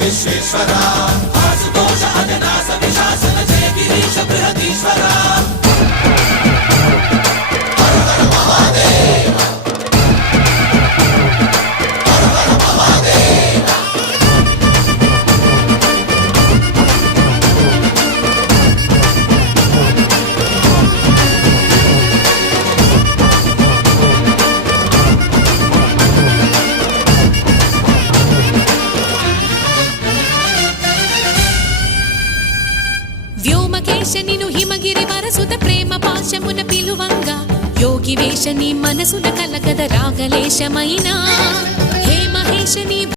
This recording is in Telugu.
విశ్వేశ్వర ఆశుతోష అజనాస విశాసన జయ గిరీశ బృహదీశ్వర హర హర మహాదేవ హర హర మహాదేవ వ్యోమకేశనిను హిమగిరి వరసుత ప్రేమ పాశమున పిలువంగా యోగి వేషని మనసున కలకద రాగలేశమైనా హే మహేశని